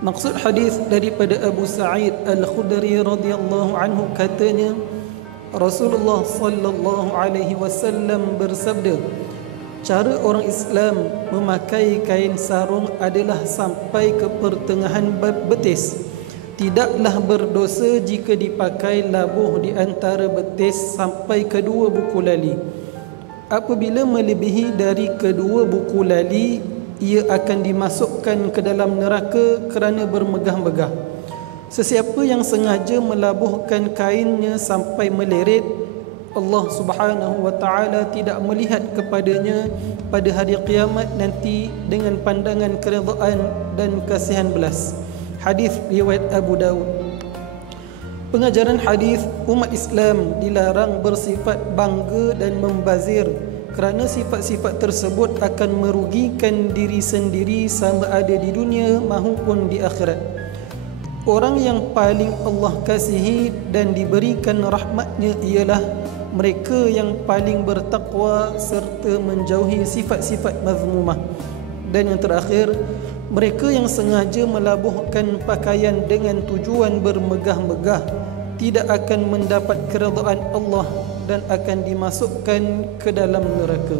Maksud hadis daripada Abu Sa'id Al-Khudri radhiyallahu anhu, katanya Rasulullah sallallahu alaihi wasallam bersabda, cara orang Islam memakai kain sarung adalah sampai ke pertengahan betis. Tidaklah berdosa jika dipakai labuh di antara betis sampai kedua buku lali. Apabila melebihi dari kedua buku lali, ia akan dimasukkan ke dalam neraka kerana bermegah-megah. Sesiapa yang sengaja melabuhkan kainnya sampai meleret, Allah Subhanahu wa taala tidak melihat kepadanya pada hari kiamat nanti dengan pandangan keredaan dan kasihan belas. Hadis riwayat Abu Daud. Pengajaran hadis, umat Islam dilarang bersifat bangga dan membazir kerana sifat-sifat tersebut akan merugikan diri sendiri sama ada di dunia maupun di akhirat. Orang yang paling Allah kasihi dan diberikan rahmatnya ialah mereka yang paling bertakwa serta menjauhi sifat-sifat mazmumah. Dan yang terakhir, mereka yang sengaja melabuhkan pakaian dengan tujuan bermegah-megah tidak akan mendapat keredaan Allah dan akan dimasukkan ke dalam neraka.